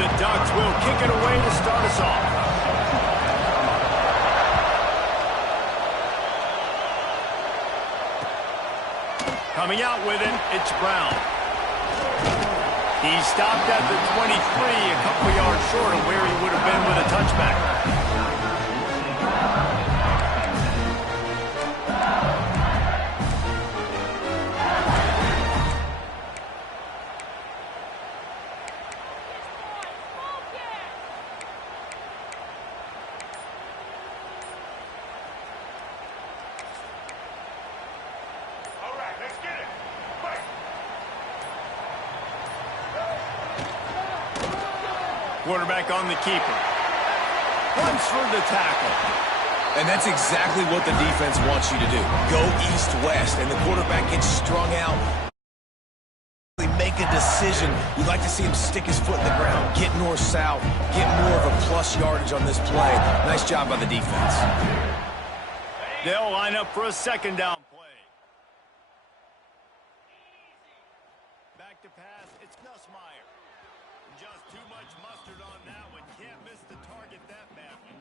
the Ducks will kick it away to start us off. Coming out with it, it's Brown. He stopped at the 23, a couple yards short of where he would have been with a touchback. Quarterback on the keeper. Runs for the tackle. And that's exactly what the defense wants you to do. Go east-west, and the quarterback gets strung out. Make a decision. You'd like to see him stick his foot in the ground, get north-south, get more of a plus yardage on this play. Nice job by the defense. They'll line up for a second down play. Back to pass, it's Nussmeier. Just too much mustard on that one. Can't miss the target that badly.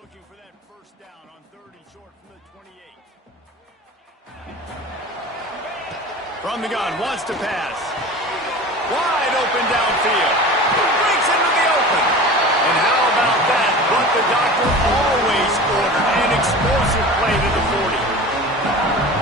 Looking for that first down on 3rd and short from the 28. From the gun, wants to pass. Wide open downfield. Breaks into the open. And how about that? What the doctor always ordered. An explosive play to the 40.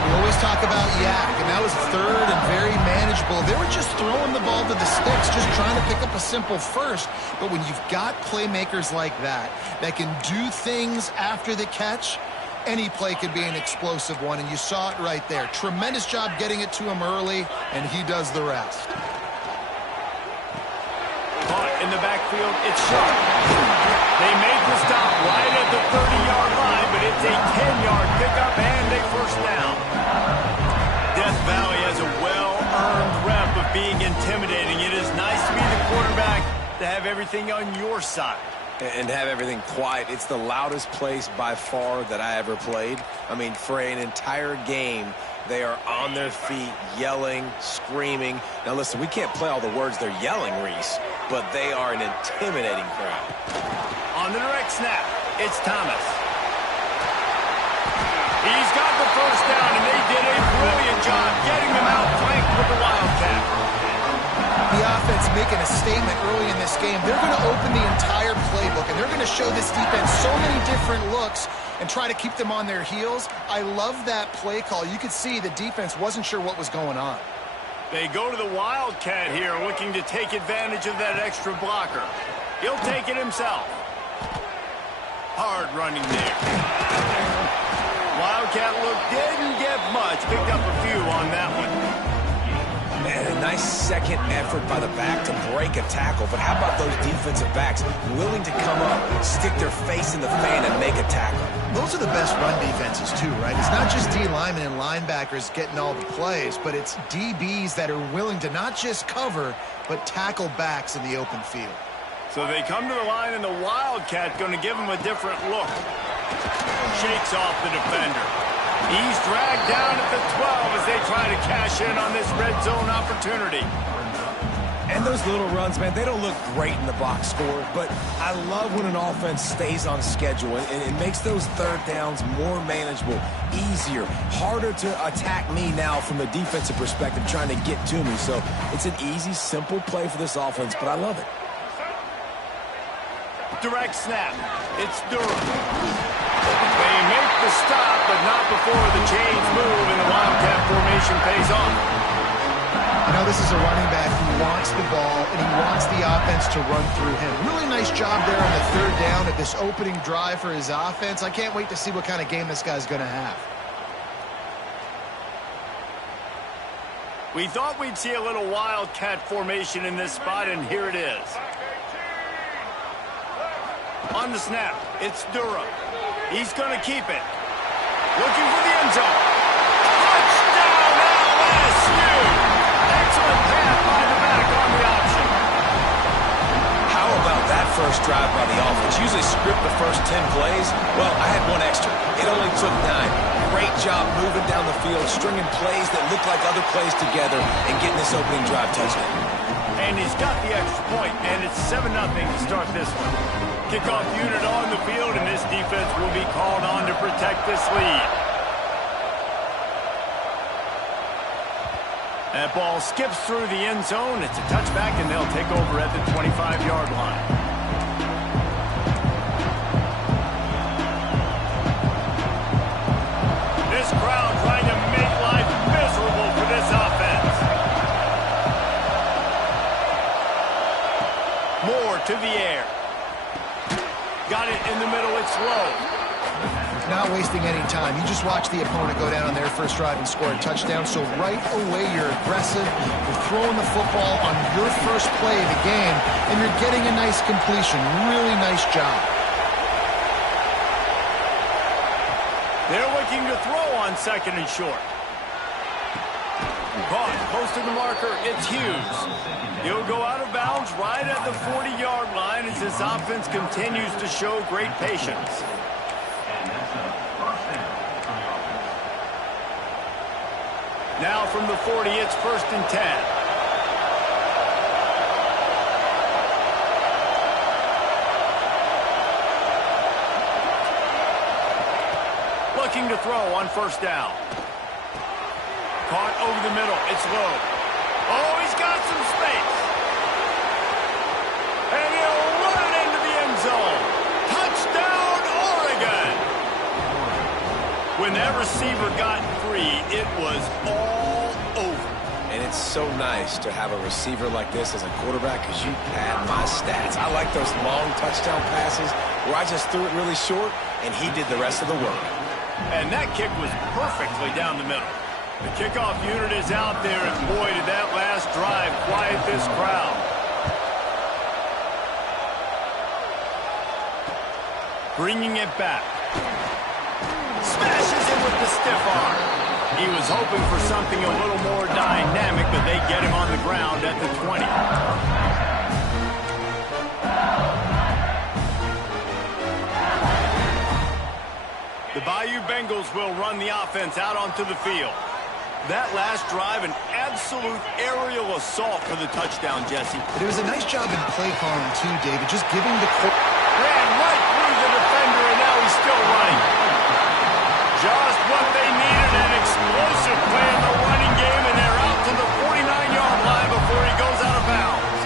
We always talk about yak, and that was 3rd and very manageable. They were just throwing the ball to the sticks, just trying to pick up a simple first. But when you've got playmakers like that can do things after the catch, any play could be an explosive one, and you saw it right there. Tremendous job getting it to him early, and he does the rest. Caught in the backfield, it's Sharp. They make the stop right at the 30-yard line, but it's a 10-yard pickup and a first down. Death Valley has a well-earned rep of being intimidating. It is nice to be the quarterback to have everything on your side. And have everything quiet. It's the loudest place by far that I ever played. I mean, for an entire game, they are on their feet, yelling, screaming. Now, listen, we can't play all the words they're yelling, Reese, but they are an intimidating crowd. On the direct snap, it's Thomas. He's got the first down, and they did a brilliant job getting him out flanked with the Wildcat. The offense making a statement early in this game. They're going to open the entire playbook, and they're going to show this defense so many different looks and try to keep them on their heels. I love that play call. You could see the defense wasn't sure what was going on. They go to the Wildcat here, looking to take advantage of that extra blocker. He'll take it himself. Hard running there. Wildcat look didn't get much. Picked up a few on that one. Man, a nice second effort by the back to break a tackle. But how about those defensive backs willing to come up, stick their face in the fan, and make a tackle? Those are the best run defenses, too, right? It's not just D linemen and linebackers getting all the plays, but it's DBs that are willing to not just cover, but tackle backs in the open field. So they come to the line, and the Wildcat going to give them a different look. Shakes off the defender. He's dragged down at the 12 as they try to cash in on this red zone opportunity. And those little runs, man, they don't look great in the box score, but I love when an offense stays on schedule, and it makes those third downs more manageable, easier, harder to attack me now from the defensive perspective trying to get to me. So it's an easy, simple play for this offense, but I love it. Direct snap. It's Durham. They make the stop, but not before the chains move and the Wildcat formation pays off. You know, this is a running back who wants the ball, and he wants the offense to run through him. Really nice job there on the 3rd down at this opening drive for his offense. I can't wait to see what kind of game this guy's going to have. We thought we'd see a little Wildcat formation in this spot, and here it is. On the snap, it's Durham. He's going to keep it. Looking for the end zone. Touchdown, LSU! Excellent pass by the back on the option. How about that first first drive by the offense. Usually script the first 10 plays. Well, I had one extra. It only took 9. Great job moving down the field, stringing plays that look like other plays together, and getting this opening drive touchdown. And he's got the extra point, and it's 7-0 to start this one. Kickoff unit on the field, and this defense will be called on to protect this lead. That ball skips through the end zone. It's a touchback, and they'll take over at the 25-yard line. This crowd trying to make life miserable for this offense. Moore to the air. Got it in the middle. It's low. Not wasting any time. You just watch the opponent go down on their first drive and score a touchdown. So right away, you're aggressive. You're throwing the football on your first play of the game, and you're getting a nice completion. Really nice job. They're looking to throw on 2nd and short. Caught close to the marker. It's Hughes. He'll go out of bounds right at the 40-yard line as this offense continues to show great patience. Now from the 40, it's 1st and 10. Looking to throw on 1st down. Caught over the middle. It's low. Oh, he's got some space. And he'll run it into the end zone. Touchdown, Oregon. When that receiver got free, it was all over. And it's so nice to have a receiver like this as a quarterback because you pad my stats. I like those long touchdown passes where I just threw it really short and he did the rest of the work. And that kick was perfectly down the middle. The kickoff unit is out there, and boy, did that last drive quiet this crowd. Bringing it back. Smashes it with the stiff arm. He was hoping for something a little more dynamic, but they get him on the ground at the 20. The Bayou Bengals will run the offense out onto the field. That last drive, an absolute aerial assault for the touchdown, Jesse. But it was a nice job in play calling, too, David. Just giving the... Ran right through the defender, and now he's still running. Just what they needed, an explosive play in the running game, and they're out to the 49-yard line before he goes out of bounds.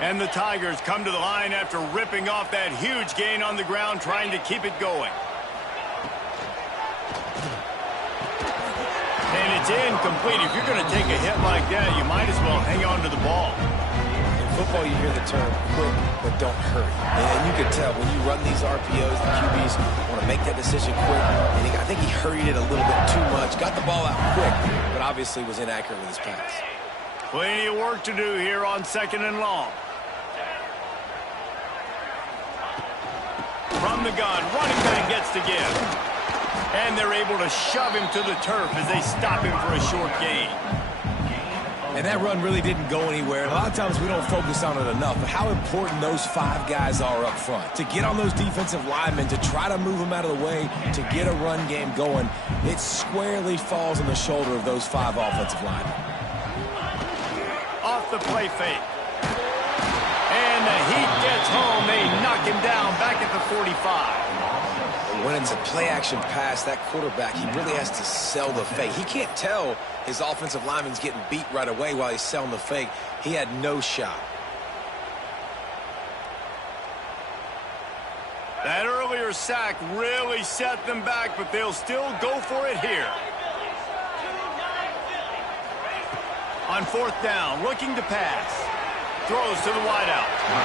And the Tigers come to the line after ripping off that huge gain on the ground, trying to keep it going. And it's incomplete. If you're going to take a hit like that, you might as well hang on to the ball. In football, you hear the term quick, but don't hurry. And you can tell when you run these RPOs, the QBs want to make that decision quick. And I think he hurried it a little bit too much, got the ball out quick, but obviously was inaccurate with his pass. Plenty of work to do here on 2nd and long. From the gun, running back gets to give. And they're able to shove him to the turf as they stop him for a short gain. And that run really didn't go anywhere. And a lot of times we don't focus on it enough, but how important those 5 guys are up front. To get on those defensive linemen, to try to move them out of the way, to get a run game going, it squarely falls on the shoulder of those 5 offensive linemen. Off the play fake. And the heat gets home. They knock him down back at the 45. When it's a play-action pass, that quarterback, he really has to sell the fake. He can't tell his offensive lineman's getting beat right away while he's selling the fake. He had no shot. That earlier sack really set them back, but they'll still go for it here. On 4th down, looking to pass. Throws to the wideout. Oh,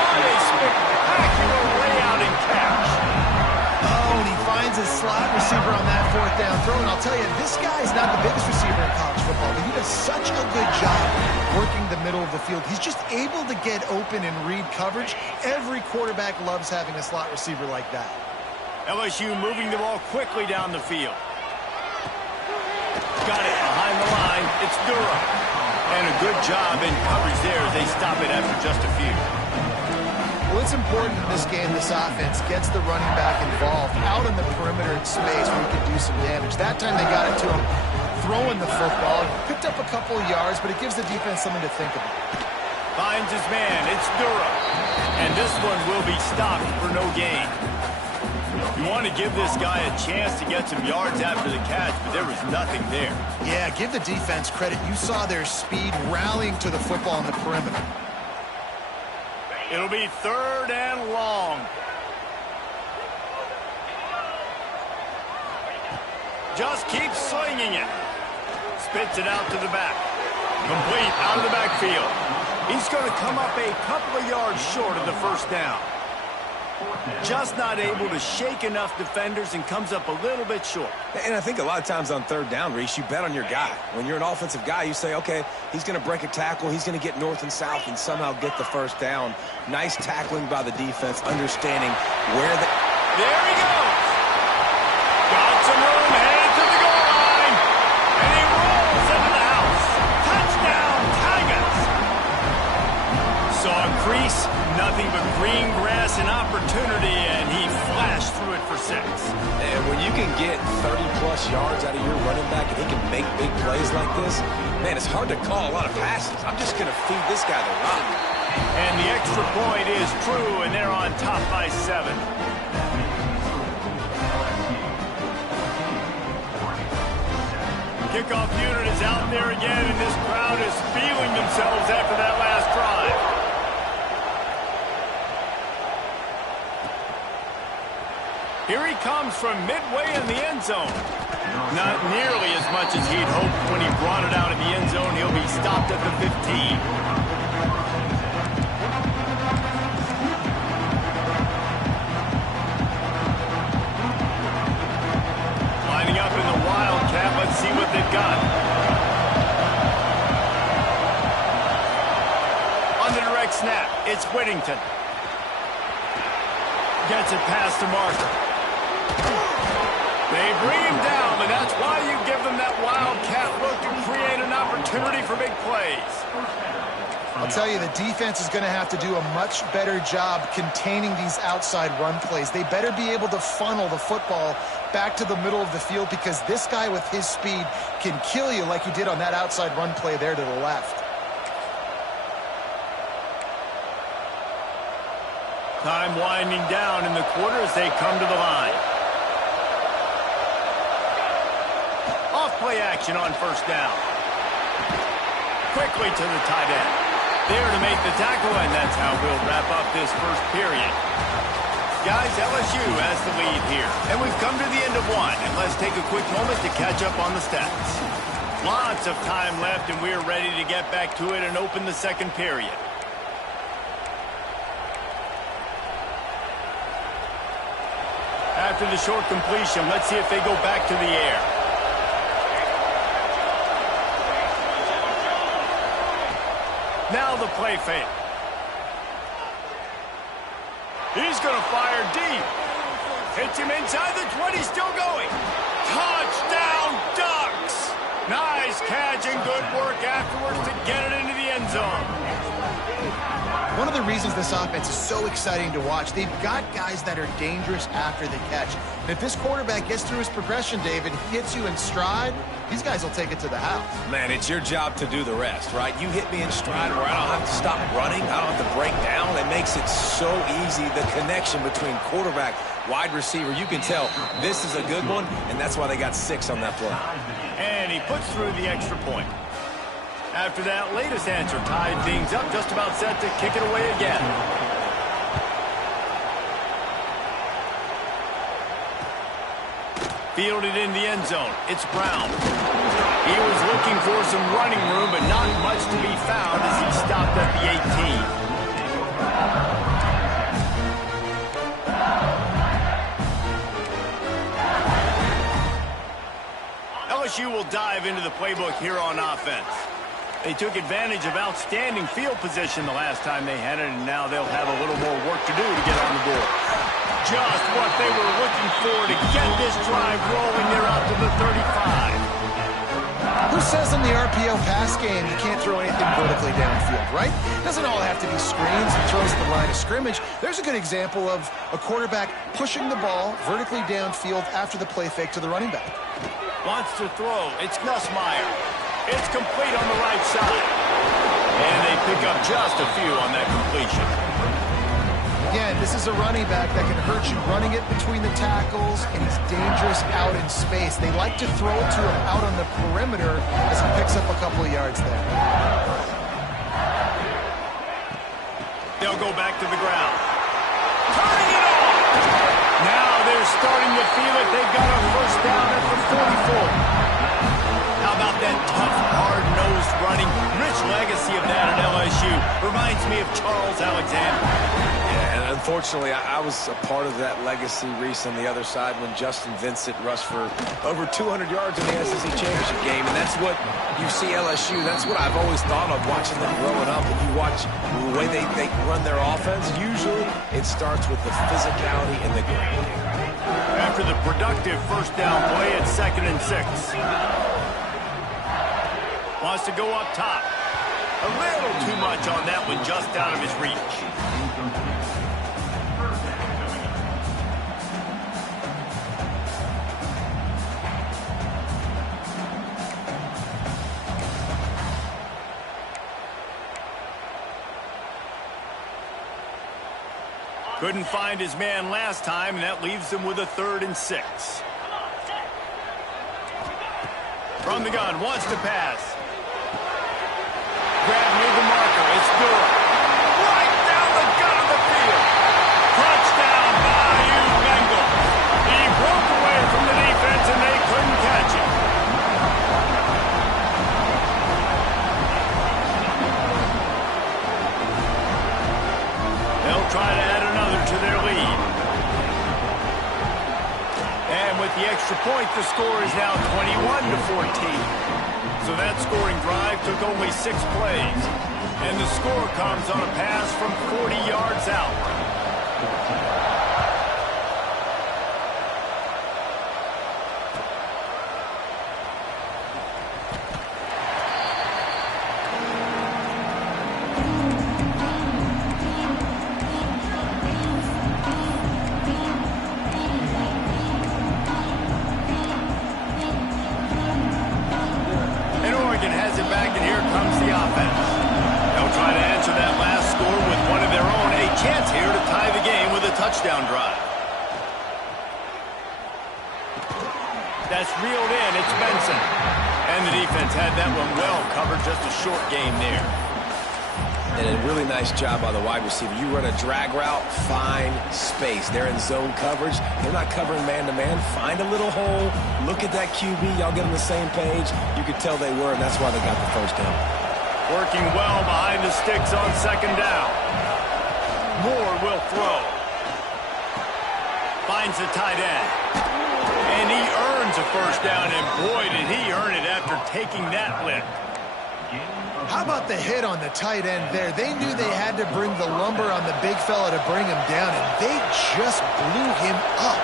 what a spectacular layout and catch. Oh, and he finds his slot receiver on that 4th down throw. And I'll tell you, this guy is not the biggest receiver in college football, but he does such a good job working the middle of the field. He's just able to get open and read coverage. Every quarterback loves having a slot receiver like that. LSU moving the ball quickly down the field. Got it behind the line. It's Ncaa. And a good job in coverage there as they stop it after just a few. Well, it's important in this game, this offense gets the running back involved out in the perimeter in space where he can do some damage. That time they got it to him throwing the football. Picked up a couple of yards, but it gives the defense something to think about. Finds his man. It's Ncaa. And this one will be stopped for no gain. You want to give this guy a chance to get some yards after the catch, but there was nothing there. Yeah, give the defense credit. You saw their speed rallying to the football on the perimeter. It'll be 3rd and long. Just keeps slinging it. Spits it out to the back. Complete out of the backfield. He's going to come up a couple of yards short of the first down. Just not able to shake enough defenders and comes up a little bit short. And I think a lot of times on 3rd down, Reese, you bet on your guy. When you're an offensive guy, you say, okay, he's going to break a tackle, he's going to get north and south and somehow get the first down. Nice tackling by the defense, understanding where the... There he goes! Got some room, headed to the goal line, and he rolls into the house. Touchdown, Tigers! Saw a crease, nothing but green grass and opportunity, and he flashed through it for 6. And when you can get 30-plus yards out of your running back and he can make big plays like this, man, it's hard to call a lot of passes. I'm just going to feed this guy the rock. And the extra point is true, and they're on top by 7. Kickoff unit is out there again, and this crowd is feeling themselves after that last drive. Here he comes from midway in the end zone. Not nearly as much as he'd hoped when he brought it out in the end zone. He'll be stopped at the 15. Lining up in the Wildcat. Let's see what they've got. On the direct snap, it's Whittington. Gets it past the marker. They bring him down, and that's why you give them that Wildcat look to create an opportunity for big plays. I'll tell you, the defense is going to have to do a much better job containing these outside run plays. They better be able to funnel the football back to the middle of the field because this guy with his speed can kill you like he did on that outside run play there to the left. Time winding down in the quarter as they come to the line. Off-play action on 1st down. Quickly to the tight end. There to make the tackle, and that's how we'll wrap up this first period. Guys, LSU has the lead here, and we've come to the end of 1, and let's take a quick moment to catch up on the stats. Lots of time left, and we're ready to get back to it and open the 2nd period. After the short completion, let's see if they go back to the air. Now the play fake. He's going to fire deep. Hits him inside the 20, still going. Touchdown, Ducks! Nice catch and good work afterwards to get it into the end zone. One of the reasons this offense is so exciting to watch, they've got guys that are dangerous after the catch. And if this quarterback gets through his progression, David, hits you in stride, these guys will take it to the house. Man, it's your job to do the rest, right? You hit me in stride where I don't have to stop running, I don't have to break down. It makes it so easy, the connection between quarterback, wide receiver. You can tell this is a good one, and that's why they got 6 on that play. And he puts through the extra point. After that latest answer tied things up, just about set to kick it away again. Fielded in the end zone. It's Brown. He was looking for some running room, but not much to be found as he stopped at the 18. LSU will dive into the playbook here on offense. They took advantage of outstanding field position the last time they had it, and now they'll have a little more work to do to get on the board. Just what they were looking for to get this drive rolling. They're out to the 35. Who says in the RPO pass game you can't throw anything vertically downfield, right? Doesn't all have to be screens and throws at the line of scrimmage. There's a good example of a quarterback pushing the ball vertically downfield after the play fake to the running back. Wants to throw. It's Nussmeier. It's complete on the right side. And they pick up just a few on that completion. Again, this is a running back that can hurt you running it between the tackles, and he's dangerous out in space. They like to throw it to him out on the perimeter as he picks up a couple of yards there. They'll go back to the ground. Turning it on! Now they're starting to feel it. They've got a first down at the 44. How about that tough, hard-nosed running? Rich legacy of that at LSU. Reminds me of Charles Alexander. Yeah, and unfortunately, I was a part of that legacy, Reese, on the other side when Justin Vincent rushed for over 200 yards in the SEC Championship game. And that's what you see LSU. That's what I've always thought of watching them growing up. And you watch the way they run their offense, usually it starts with the physicality and the ground. After the productive first down play, it's 2nd and 6. Wants to go up top. A little too much on that one, just out of his reach. Couldn't find his man last time, and that leaves him with a 3rd and 6. From the gun, wants to pass. Grab near the marker. It's good. Right down the gut of the field. Touchdown, Bayou Bengals. He broke away from the defense, and they couldn't catch him. They'll try to add another to their lead. And with the extra point, the score is now 21-14. So that scoring drive took only 6 plays. And the score comes on a pass from 40 yards out. Touchdown drive. That's reeled in. It's Benson. And the defense had that one well covered. Just a short game there. And a really nice job by the wide receiver. You run a drag route, find space. They're in zone coverage. They're not covering man-to-man. Find a little hole. Look at that QB. Y'all get on the same page. You could tell they were, and that's why they got the first down. Working well behind the sticks on 2nd down. Moore will throw. Finds the tight end. And he earns a first down, and boy, did he earn it after taking that lift. How about the hit on the tight end there? They knew they had to bring the lumber on the big fella to bring him down, and they just blew him up.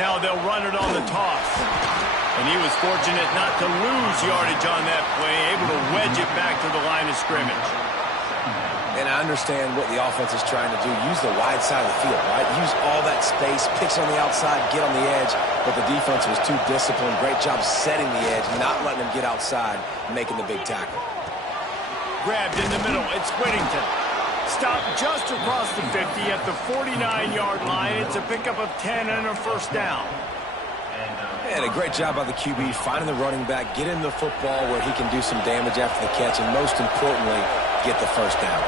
Now they'll run it on the toss. And he was fortunate not to lose yardage on that play, able to wedge it back to the line of scrimmage. And I understand what the offense is trying to do. Use the wide side of the field, right? Use all that space, pitch on the outside, get on the edge. But the defense was too disciplined. Great job setting the edge, not letting them get outside, making the big tackle. Grabbed in the middle. It's Whittington. Stopped just across the 50 at the 49-yard line. It's a pickup of 10 and a first down. And a great job by the QB, finding the running back, get him the football where he can do some damage after the catch, and most importantly, get the first down.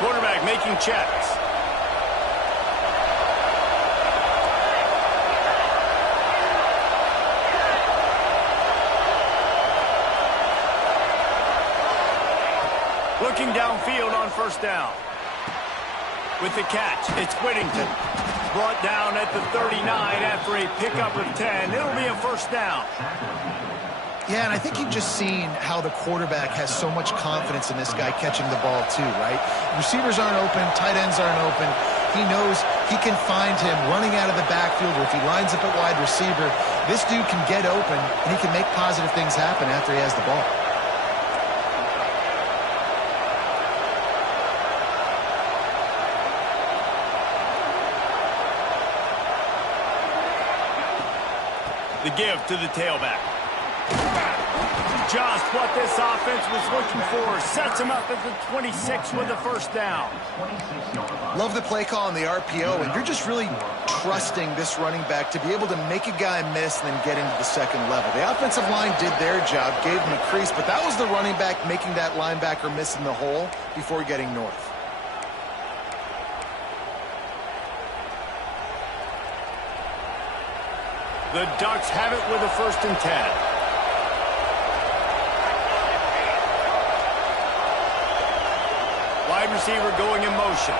Quarterback making checks. Looking downfield on first down. With the catch, it's Whittington. Brought down at the 39 after a pickup of 10. It'll be a first down. Yeah, and I think you've just seen how the quarterback has so much confidence in this guy catching the ball too, right? Receivers aren't open, tight ends aren't open. He knows he can find him running out of the backfield, or if he lines up at wide receiver, this dude can get open, and he can make positive things happen after he has the ball. The give to the tailback. Just what this offense was looking for. Sets him up at the 26 with the first down. Love the play call on the RPO, and you're just really trusting this running back to be able to make a guy miss and then get into the second level. The offensive line did their job, gave him a crease, but that was the running back making that linebacker miss in the hole before getting north. The Ducks have it with a 1st and 10. Wide receiver going in motion.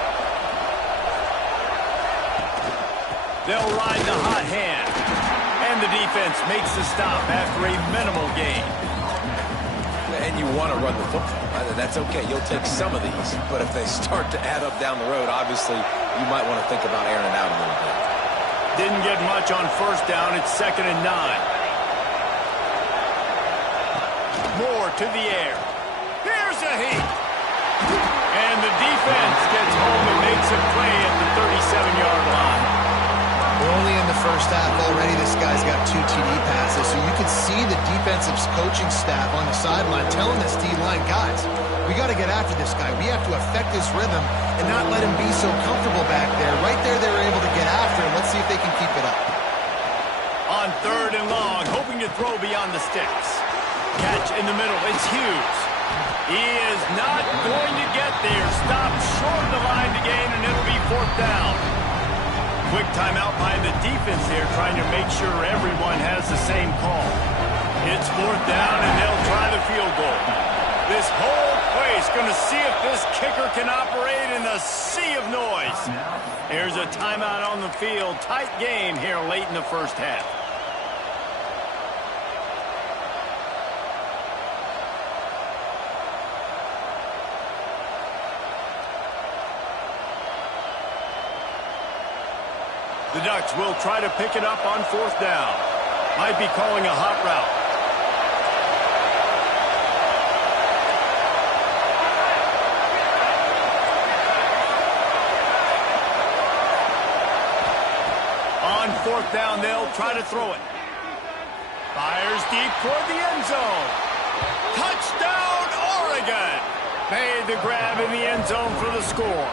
They'll ride the hot hand. And the defense makes the stop after a minimal gain. And you want to run the football, right? That's okay. You'll take some of these. But if they start to add up down the road, obviously, you might want to think about airing it out a little bit. Didn't get much on 1st down. It's 2nd and 9. Moore to the air. Here's a heat. And the defense gets home and makes a play at the 37-yard line. We're only in the first half already. This guy's got 2 TD passes, so you could see the defensive coaching staff on the sideline telling this D-line, guys, we got to get after this guy. We have to affect his rhythm and not let him be so comfortable back there. Right there, they were able to get after him. Let's see if they can keep it up. On 3rd and long, hoping to throw beyond the sticks. Catch in the middle. It's Hughes. He is not going to get there. Stopped short of the line to gain, and it'll be 4th down. Quick timeout by the defense here, trying to make sure everyone has the same call. It's 4th down, and they'll try the field goal. This whole place going to see if this kicker can operate in a sea of noise. Here's a timeout on the field. Tight game here late in the first half. The Ducks will try to pick it up on 4th down. Might be calling a hot route. On 4th down, they'll try to throw it. Fires deep toward the end zone. Touchdown, Oregon! Made the grab in the end zone for the score.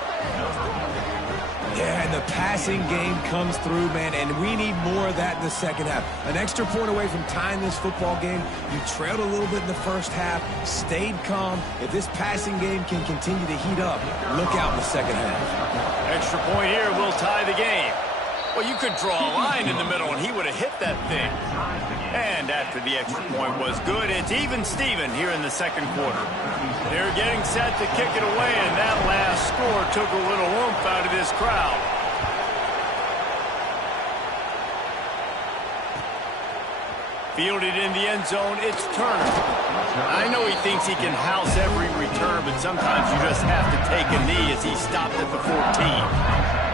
Yeah, and the passing game comes through, man, and we need more of that in the second half. An extra point away from tying this football game. You trailed a little bit in the first half, stayed calm. If this passing game can continue to heat up, look out in the second half. Extra point here will tie the game. Well, you could draw a line in the middle, and he would have hit that thing. And after the extra point was good, it's even Steven here in the second quarter. They're getting set to kick it away, and that last score took a little oomph out of this crowd. Fielded in the end zone, it's Turner. I know he thinks he can house every return, but sometimes you just have to take a knee as he stopped at the 14.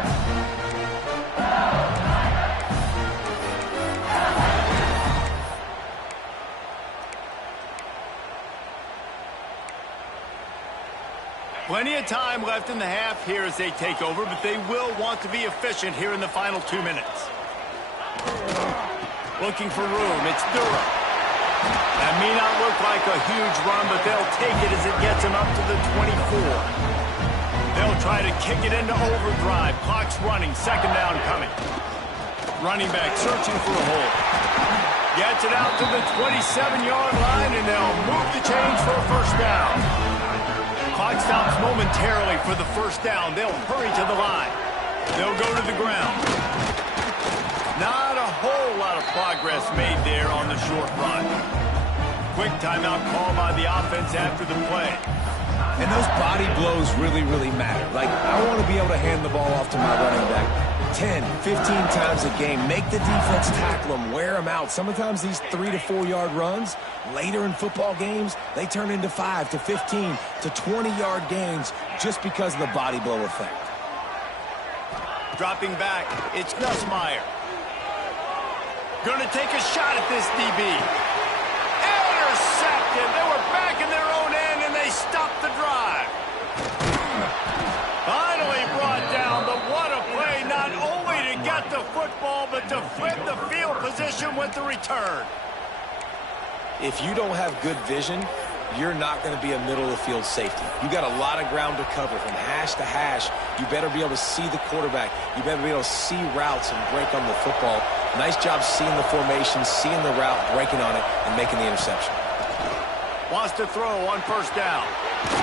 Plenty of time left in the half here as they take over, but they will want to be efficient here in the final 2 minutes. Looking for room, it's Durham. That may not look like a huge run, but they'll take it as it gets them up to the 24. They'll try to kick it into overdrive. Clock's running, 2nd down coming. Running back searching for a hole. Gets it out to the 27-yard line, and they'll move the chains for a 1st down. Clock stops momentarily for the 1st down. They'll hurry to the line. They'll go to the ground. Not a whole lot of progress made there on the short run. Quick timeout call by the offense after the play. And those body blows really, really matter. Like, I want to be able to hand the ball off to my running back 10, 15 times a game. Make the defense tackle them, wear them out. Sometimes these 3 to 4 yard runs, later in football games, they turn into 5 to 15 to 20 yard gains just because of the body blow effect. Dropping back, it's Nussmeier. Going to take a shot at this DB. Intercepted. They were back in their own end, and they stopped the drive. Finally brought down, but what a play, not only to get the football, but to flip the field position with the return. If you don't have good vision, you're not going to be a middle-of-the-field safety. You got a lot of ground to cover from hash to hash. You better be able to see the quarterback. You better be able to see routes and break on the football. Nice job seeing the formation, seeing the route, breaking on it, and making the interception. Wants to throw on first down.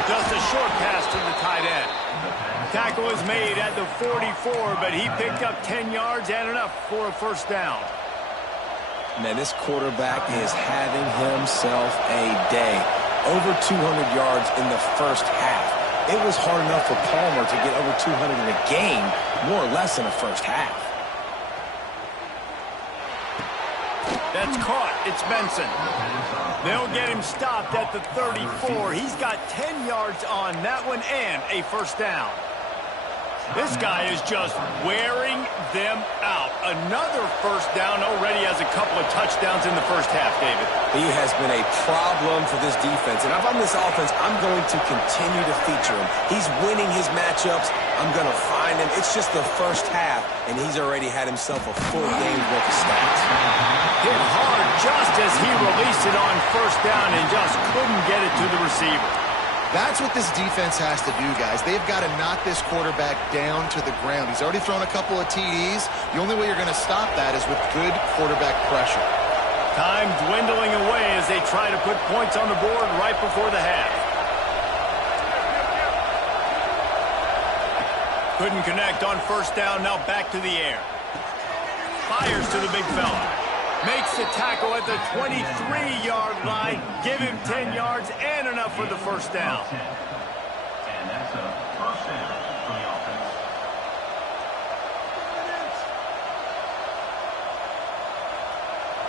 Just a short pass to the tight end. Tackle is made at the 44, but he picked up 10 yards and enough for a first down. Man, this quarterback is having himself a day. Over 200 yards in the first half. It was hard enough for Palmer to get over 200 in a game, more or less in the first half. That's caught. It's Benson. They'll get him stopped at the 34. He's got 10 yards on that one and a first down. This guy is just wearing them out. Another first down, already has a couple of touchdowns in the first half, David. He has been a problem for this defense. And if I'm this offense, I'm going to continue to feature him. He's winning his matchups. I'm going to find him. It's just the first half, and he's already had himself a full game's worth of stats. Hit hard just as he released it on first down and just couldn't get it to the receiver. That's what this defense has to do, guys. They've got to knock this quarterback down to the ground. He's already thrown a couple of TDs. The only way you're going to stop that is with good quarterback pressure. Time dwindling away as they try to put points on the board right before the half. Couldn't connect on first down, now back to the air. Fires to the big fella. Makes the tackle at the 23-yard line. Give him 10 yards and enough for the first down. And that's a first down for the offense.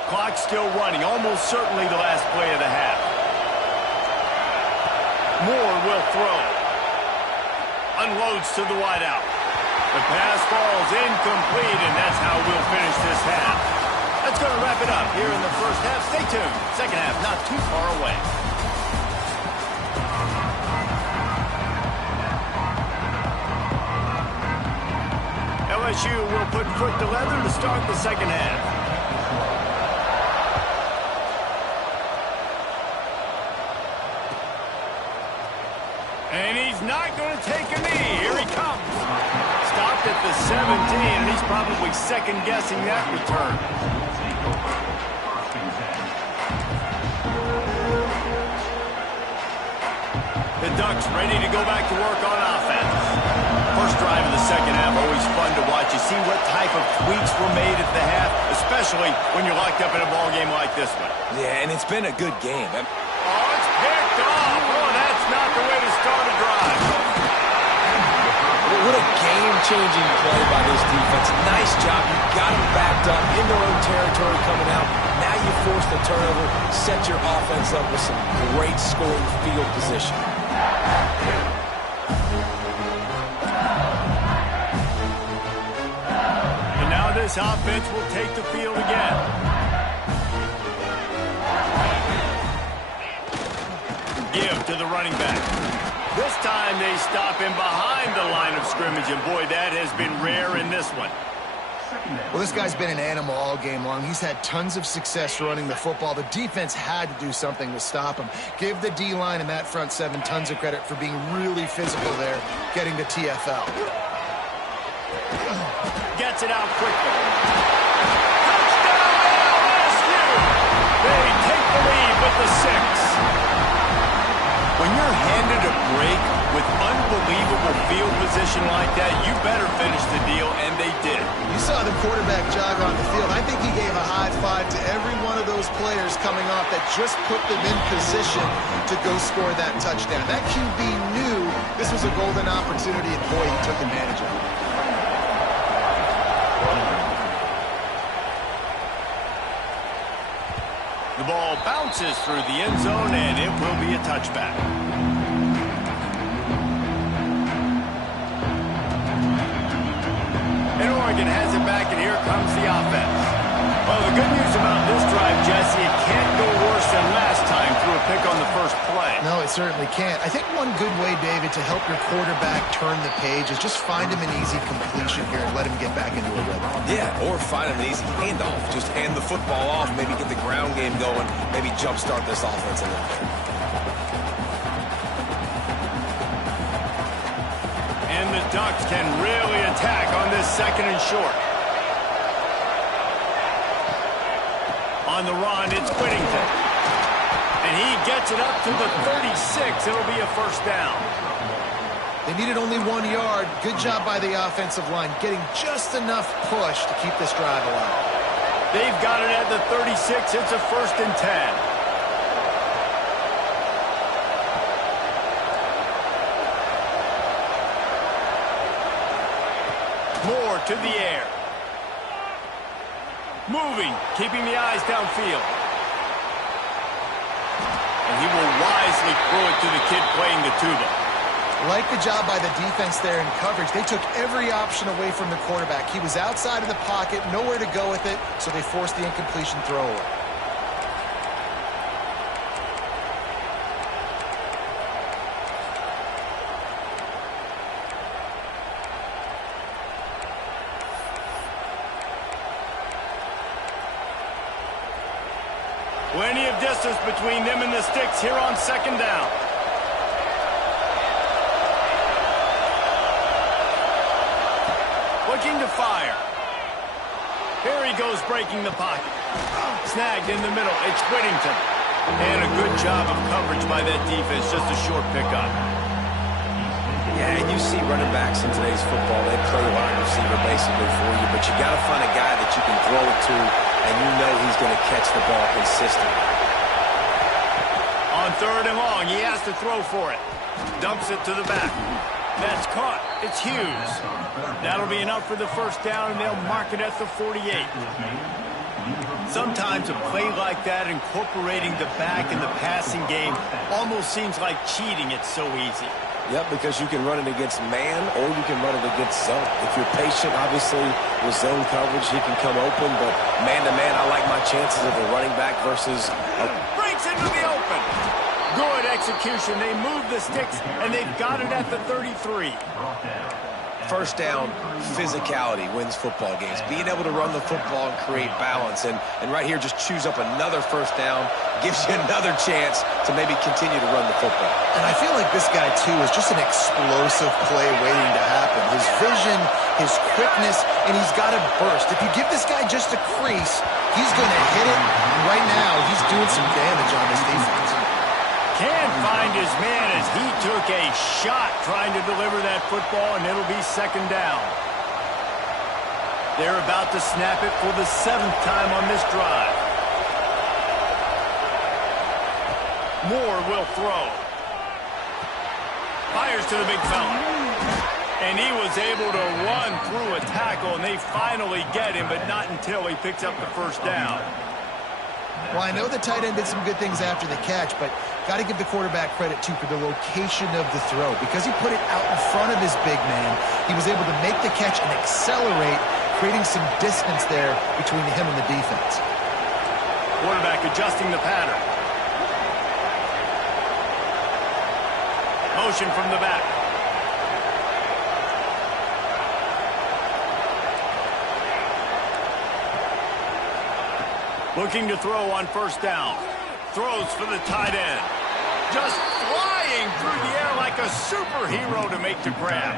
Clock still running. Almost certainly the last play of the half. Moore will throw. Unloads to the wideout. The pass falls incomplete, and that's how we'll finish this half. That's going to wrap it up here in the first half. Stay tuned. Second half not too far away. LSU will put foot to leather to start the second half. And he's not going to take a knee. Here he comes. Stopped at the 17, and he's probably second-guessing that return. The Ducks ready to go back to work on offense. First drive of the second half, always fun to watch. You see what type of tweaks were made at the half, especially when you're locked up in a ball game like this one. Yeah, and it's been a good game. Oh, it's picked off. Oh, that's not the way to start a drive. What a game-changing play by this defense. Nice job. You got them backed up in their own territory coming out. Now you force the turnover, set your offense up with some great scoring field position. And now this offense will take the field again. Give to the running back. This time they stop him behind the line of scrimmage, and boy, that has been rare in this one. Well, this guy's been an animal all game long. He's had tons of success running the football. The defense had to do something to stop him. Give the D-line and that front seven tons of credit for being really physical there, getting to TFL. Gets it out quickly. Touchdown, LSU! They take the lead with the 6. When you're handed a break with unbelievable field position like that, you better finish the deal, and they did. You saw the quarterback jog on the field. I think he gave a high five to every one of those players coming off that just put them in position to go score that touchdown. That QB knew this was a golden opportunity, and boy, he took advantage of it. The ball bounces through the end zone, and it will be a touchback. And Oregon has it back, and here comes the offense. Well, the good news about this drive, Jesse, it can't go worse than last time through a pick on the first play. No, it certainly can't. I think one good way, David, to help your quarterback turn the page is just find him an easy completion here and let him get back into a rhythm. Yeah, or find him an easy handoff. Just hand the football off, maybe get the ground game going, maybe jumpstart this offense a little bit. And the Ducks can really attack on this second and short. On the run, it's Whittington. And he gets it up to the 36. It'll be a first down. They needed only 1 yard. Good job by the offensive line, getting just enough push to keep this drive alive. They've got it at the 36. It's a 1st and 10. Moore to the air. Moving, keeping the eyes downfield. And he will wisely throw it to the kid playing the tuba. Like the job by the defense there in coverage. They took every option away from the quarterback. He was outside of the pocket, nowhere to go with it, so they forced the incompletion throw away. Plenty of distance between them and the sticks here on 2nd down. Looking to fire. Here he goes breaking the pocket. Snagged in the middle. It's Whittington. And a good job of coverage by that defense. Just a short pickup. Yeah, and you see running backs in today's football, they play wide receiver basically for you, but you got to find a guy that you can throw it to, and you know he's going to catch the ball consistently. On 3rd and long, he has to throw for it. Dumps it to the back. That's caught. It's Hughes. That'll be enough for the first down, and they'll mark it at the 48. Sometimes a play like that, incorporating the back in the passing game, almost seems like cheating. It's so easy. Yep, because you can run it against man or you can run it against zone. If you're patient, obviously, with zone coverage, he can come open. But man-to-man, I like my chances of a running back versus breaks into the open. Good execution. They move the sticks, and they've got it at the 33. First down, physicality wins football games. Being able to run the football and create balance. And right here, just choose up another first down, gives you another chance to maybe continue to run the football. And I feel like this guy, too, is just an explosive play waiting to happen. His vision, his quickness, and he's got a burst. If you give this guy just a crease, he's going to hit it. And right now, he's doing some damage on this defense. Can't find his man as he took a shot trying to deliver that football, and it'll be 2nd down. They're about to snap it for the 7th time on this drive. Moore will throw. Fires to the big fella. And he was able to run through a tackle, and they finally get him, but not until he picks up the first down. Well, I know the tight end did some good things after the catch, but got to give the quarterback credit, too, for the location of the throw. Because he put it out in front of his big man, he was able to make the catch and accelerate, creating some distance there between him and the defense. Quarterback adjusting the pattern. Motion from the back. Looking to throw on first down. Throws for the tight end. Just flying through the air like a superhero to make the grab.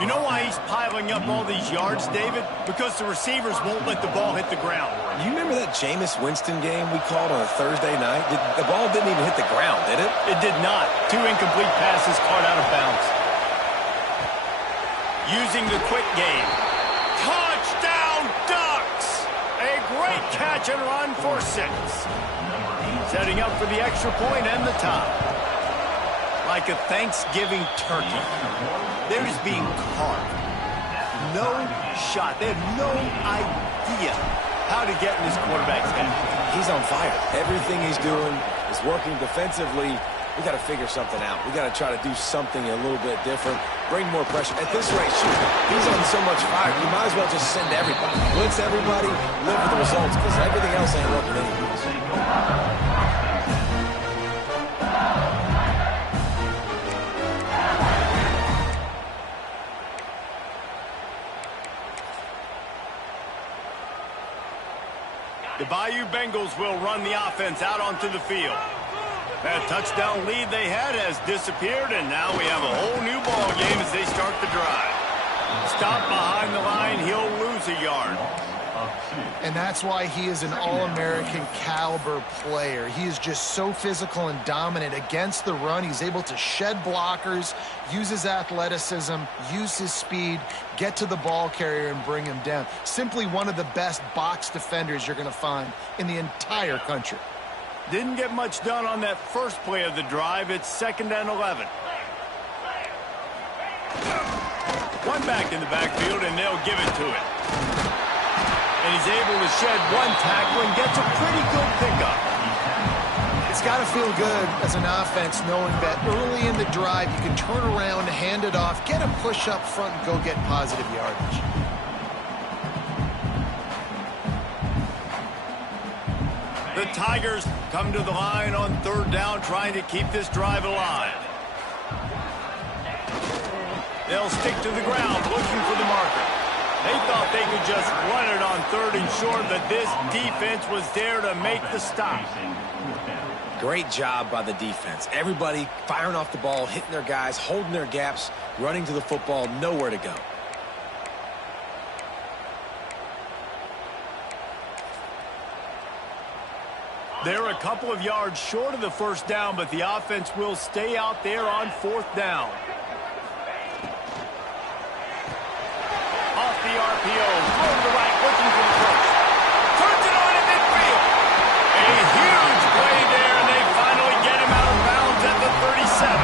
You know why he's piling up all these yards, David? Because the receivers won't let the ball hit the ground. You remember that Jameis Winston game we called on a Thursday night? The ball didn't even hit the ground, did it? It did not. 2 incomplete passes caught out of bounds. Using the quick game. Touchdown, Ducks! A great catch and run for 6. Setting up for the extra point and the tie. Like a Thanksgiving turkey, they're just being carved. No shot. They have no idea how to get in this quarterback's head. He's on fire. Everything he's doing is working defensively. We got to figure something out. We got to try to do something a little bit different. Bring more pressure. At this rate, shoot, he's on so much fire. You might as well just send everybody. Blitz everybody, live with the results, because everything else ain't working anyways. The Bayou Bengals will run the offense out onto the field. That touchdown lead they had has disappeared, and now we have a whole new ball game as they start the drive. Stop behind the line, he'll lose a yard. And that's why he is an All-American caliber player. He is just so physical and dominant against the run. He's able to shed blockers, use his athleticism, use his speed, get to the ball carrier and bring him down. Simply one of the best box defenders you're going to find in the entire country. Didn't get much done on that first play of the drive. It's 2nd and 11. One back in the backfield, and they'll give it to him. And he's able to shed one tackle and gets a pretty good pickup. It's got to feel good as an offense knowing that early in the drive you can turn around, hand it off, get a push up front, and go get positive yardage. The Tigers come to the line on 3rd down, trying to keep this drive alive. They'll stick to the ground, looking for the marker. They thought they could just run it on 3rd and short, but this defense was there to make the stop. Great job by the defense. Everybody firing off the ball, hitting their guys, holding their gaps, running to the football, nowhere to go. They're a couple of yards short of the 1st down, but the offense will stay out there on 4th down. Off the RPO, throw to the right, looking for the first. Turns it on in midfield. A huge play there, and they finally get him out of bounds at the 37.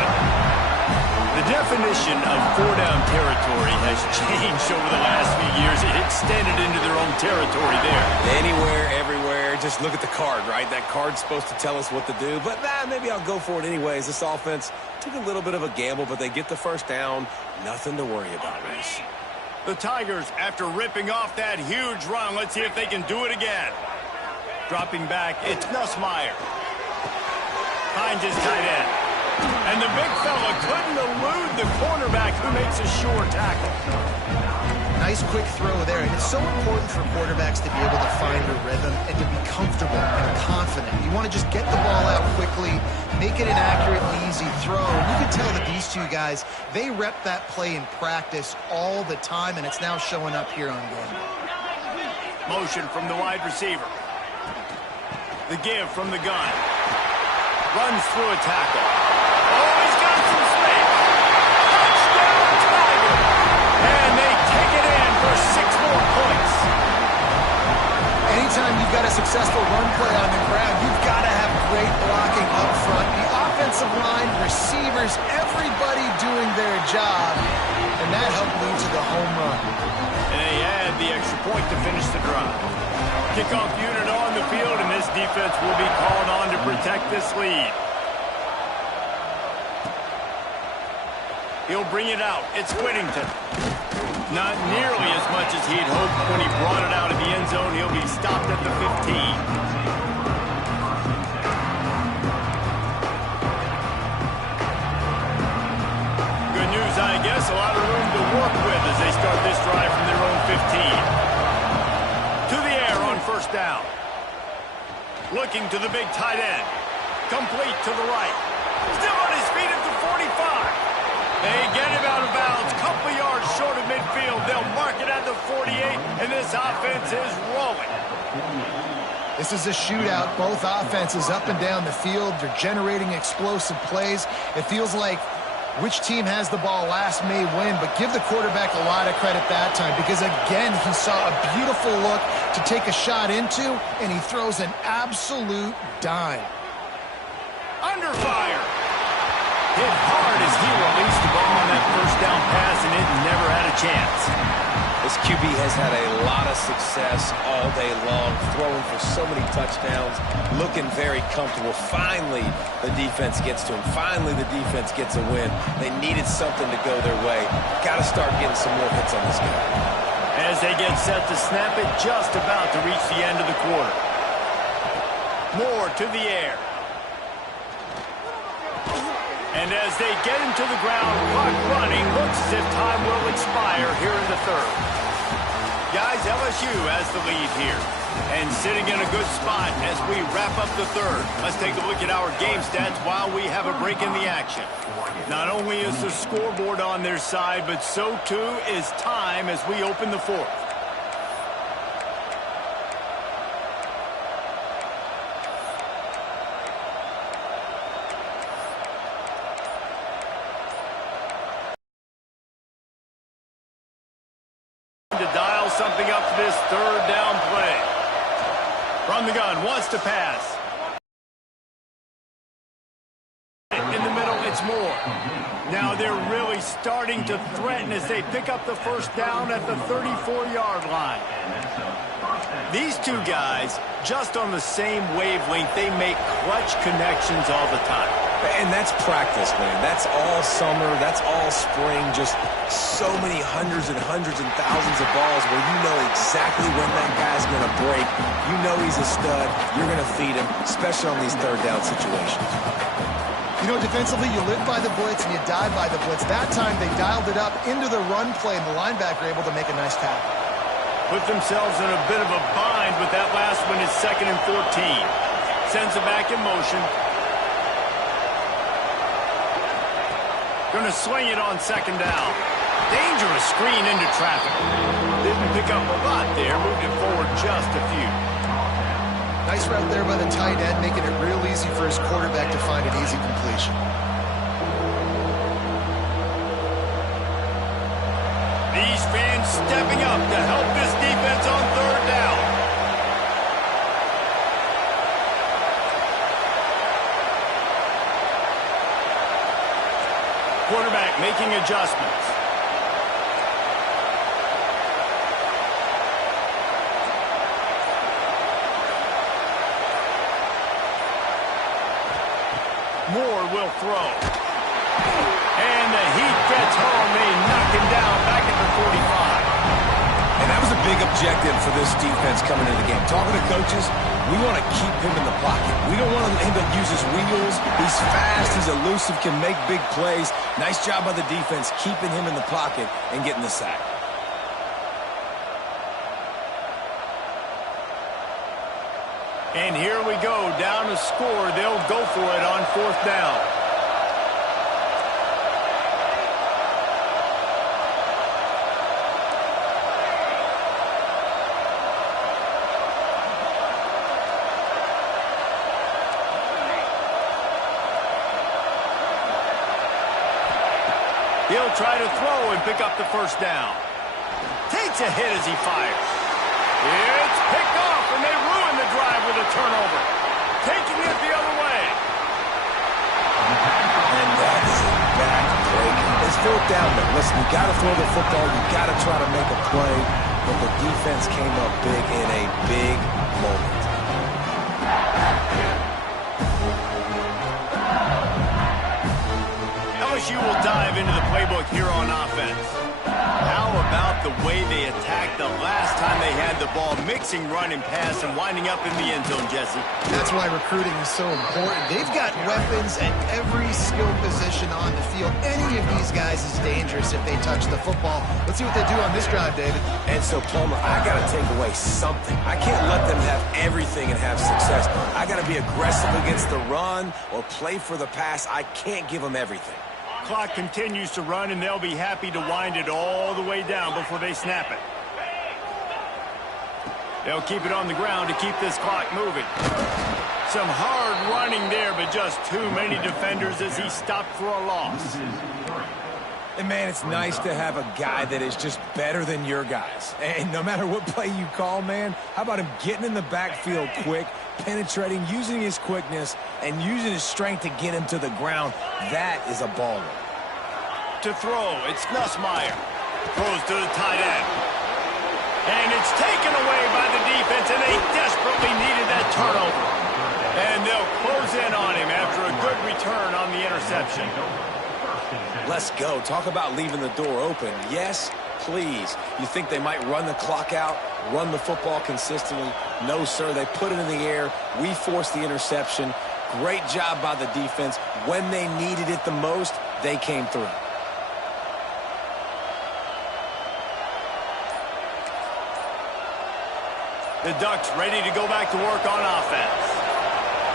The definition of 4-down territory has changed over the last few years. It extended into their own territory there. Anywhere, everywhere. Just look at the card, right? That card's supposed to tell us what to do, but maybe I'll go for it anyways. This offense took a little bit of a gamble, but they get the 1st down. Nothing to worry about, Reese. The Tigers, after ripping off that huge run, let's see if they can do it again. Dropping back, it's Nussmeier. Finds his tight end. And the big fella couldn't elude the cornerback who makes a sure tackle. Nice quick throw there, and it's so important for quarterbacks to be able to find a rhythm and to be comfortable and confident. You want to just get the ball out quickly, make it an accurate and easy throw. And you can tell that these two guys, they rep that play in practice all the time, and it's now showing up here on game. Motion from the wide receiver. The give from the gun. Runs through a tackle. Oh, he's got some space. Touchdown, Tiger. And they take it in for 6 more points. Anytime you've got a successful run play on the ground, you've got to have great blocking up front. The offensive line, receivers, everybody doing their job. And that helped lead to the home run. And they add the extra point to finish the drive. Kickoff unit on the field, and this defense will be called on to protect this lead. He'll bring it out. It's Whittington. Not nearly as much as he'd hoped when he brought it out of the end zone. He'll be stopped at the 15. Good news, I guess. A lot of room to work with as they start this drive from their own 15. To the air on 1st down. Looking to the big tight end. Complete to the right. Still on his feet at the 45. They get him out of bounds, couple yards short of midfield. They'll mark it at the 48, and this offense is rolling. This is a shootout. Both offenses up and down the field. They're generating explosive plays. It feels like Which team has the ball last may win, but give the quarterback a lot of credit that time because, again, he saw a beautiful look to take a shot into, and he throws an absolute dime. Under fire. Hit hard as he released the ball on that first down pass, and it never had a chance. This QB has had a lot of success all day long, throwing for so many touchdowns, looking very comfortable. Finally, the defense gets to him. Finally, the defense gets a win. They needed something to go their way. Got to start getting some more hits on this guy. As they get set to snap it, just about to reach the end of the quarter. Moore to the air. And as they get him to the ground, clock running, looks as if time will expire here in the third. Guys, LSU has the lead here. And sitting in a good spot as we wrap up the third. Let's take a look at our game stats while we have a break in the action. Not only is the scoreboard on their side, but so too is time as we open the fourth. To dial something up for this third down play. From the gun, wants to pass. In the middle, it's Moore. Now they're really starting to threaten as they pick up the first down at the 34-yard line. These two guys, just on the same wavelength, they make clutch connections all the time. And that's practice, man. That's all summer. That's all spring. Just so many hundreds and thousands of balls where you know exactly when that guy's going to break. You know he's a stud. You're going to feed him, especially on these third down situations. You know, defensively, you live by the blitz and you die by the blitz. That time, they dialed it up into the run play, and the linebacker able to make a nice tackle. Put themselves in a bit of a bind with that last one is 2nd and 14. Sends it back in motion. Going to swing it on 2nd down. Dangerous screen into traffic. Didn't pick up a lot there. Moved it forward just a few. Nice route there by the tight end, making it real easy for his quarterback to find an easy completion. These fans stepping up to help this defense on third down. Quarterback making adjustments. Moore will throw. And the heat gets home. They knock him down back at the 45. And that was a big objective for this defense coming into the game. Talking to coaches, we want to keep him in the pocket. We don't want him to use his wheels. He's fast, he's elusive, can make big plays. Nice job by the defense keeping him in the pocket and getting the sack. And here we go, down to score. They'll go for it on 4th down. He'll try to throw and pick up the first down. Takes a hit as he fires. It's picked off, and they ruin the drive with a turnover. Taking it the other way. And that's a backbreaker. It's 4th down, though. Listen, you got to throw the football. You got to try to make a play. But the defense came up big in a big moment. LSU will dive into the playbook here on offense. How about the way they attacked the last time they had the ball, mixing run and pass and winding up in the end zone, Jesse? That's why recruiting is so important. They've got weapons at every skill position on the field. Any of these guys is dangerous if they touch the football. Let's see what they do on this drive, David. And so, Palmer, I got to take away something. I can't let them have everything and have success. I got to be aggressive against the run or play for the pass. I can't give them everything. Clock continues to run, and they'll be happy to wind it all the way down before they snap it. They'll keep it on the ground to keep this clock moving. Some hard running there, but just too many defenders as he stopped for a loss. And, man, it's nice to have a guy that is just better than your guys. And no matter what play you call, man, how about him getting in the backfield quick, penetrating, using his quickness, and using his strength to get him to the ground? That is a baller. To throw, it's Nussmeier. Throws to the tight end. And it's taken away by the defense, and they desperately needed that turnover. And they'll close in on him after a good return on the interception. Let's go. Talk about leaving the door open. Yes, please. You think they might run the clock out, run the football consistently? No, sir. They put it in the air. We forced the interception. Great job by the defense. When they needed it the most, they came through. The Ducks ready to go back to work on offense.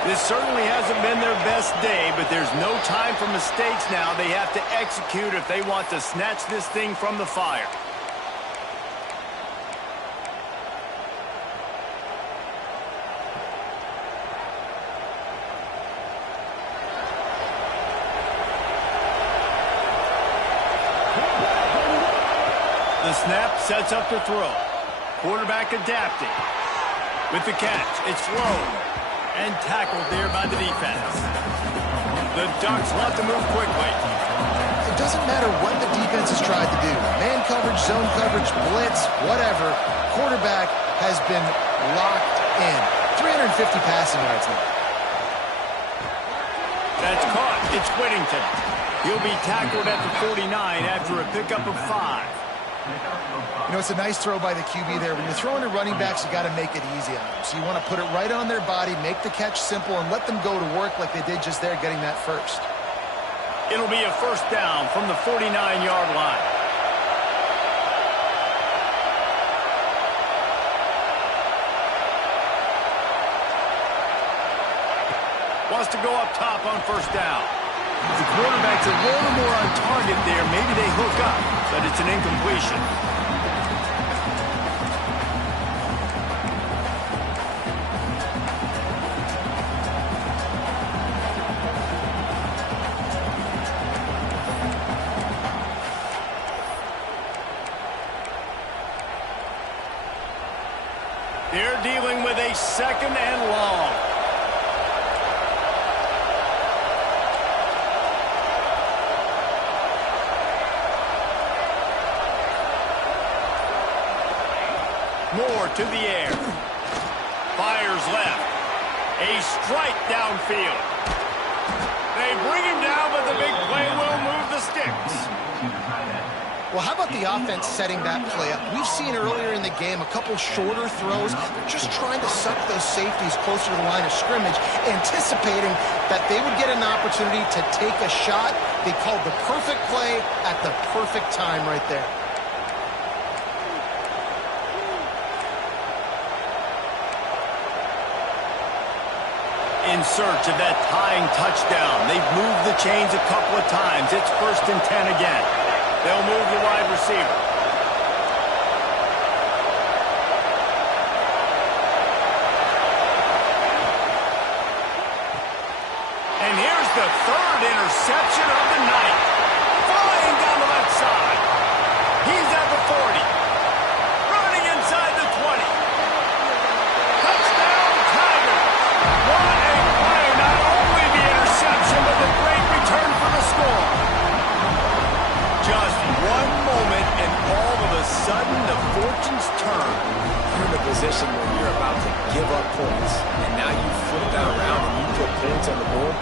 This certainly hasn't been their best day, but there's no time for mistakes now. They have to execute if they want to snatch this thing from the fire. The snap sets up the throw. Quarterback adapting. With the catch, it's thrown. And tackled there by the defense. The Ducks want to move quickly. It doesn't matter what the defense has tried to do. Man coverage, zone coverage, blitz, whatever. Quarterback has been locked in. 350 passing yards now. That's caught. It's Whittington. He'll be tackled at the 49 after a pickup of 5. You know, it's a nice throw by the QB there. When you're throwing to running backs, you got to make it easy on them. So you want to put it right on their body, make the catch simple, and let them go to work like they did just there, getting that first. It'll be a first down from the 49-yard line. Wants to go up top on first down. The quarterback's a little more on target there. Maybe they hook up, but it's an incompletion. They're dealing with a second and long. Moore to the air. Fires left. A strike downfield. They bring him down, but the big play will move the sticks. Well, how about the offense setting that play up? We've seen earlier in the game a couple shorter throws. They're just trying to suck those safeties closer to the line of scrimmage, anticipating that they would get an opportunity to take a shot. They called the perfect play at the perfect time right there. In search of that tying touchdown. They've moved the chains a couple of times. It's 1st and 10 again. They'll move the wide receiver. And here's the third interception of the night. Flying down the left side. He's at the 40. Running inside the 20. Touchdown, Tigers. What a play. Not only the interception, but the great return for the score. Just one moment, and all of a sudden, the fortunes turn. You're in a position where you're about to give up points, and now you flip that around and you put points on the board.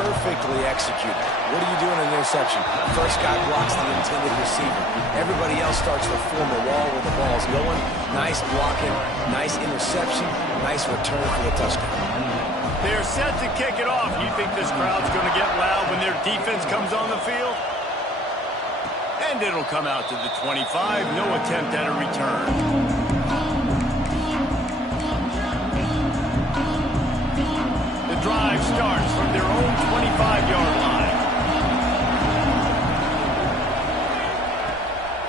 Perfectly executed. What do you do in an interception? First guy blocks the intended receiver. Everybody else starts to form a wall where the ball's going. Nice blocking, nice interception, nice return for the touchdown. They're set to kick it off. You think this crowd's going to get loud when their defense comes on the field? And it'll come out to the 25. No attempt at a return. The drive starts from their own 25-yard line.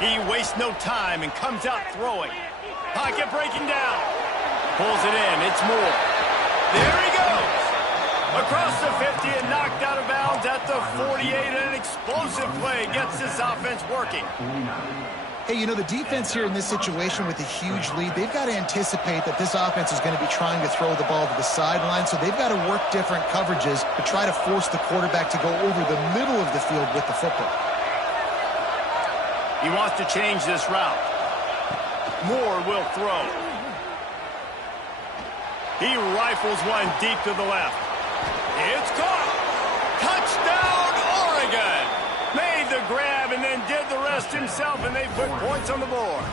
He wastes no time and comes out throwing. Pocket breaking down. Pulls it in. It's Moore. There he goes. Across the 50 and knocked out of bounds at the 48. An explosive play gets this offense working. Hey, you know, the defense here in this situation with a huge lead, they've got to anticipate that this offense is going to be trying to throw the ball to the sideline, so they've got to work different coverages to try to force the quarterback to go over the middle of the field with the football. He wants to change this route. Moore will throw. He rifles one deep to the left. It's caught. Touchdown, Oregon. Made the grab and then did the rest himself, and they put points on the board.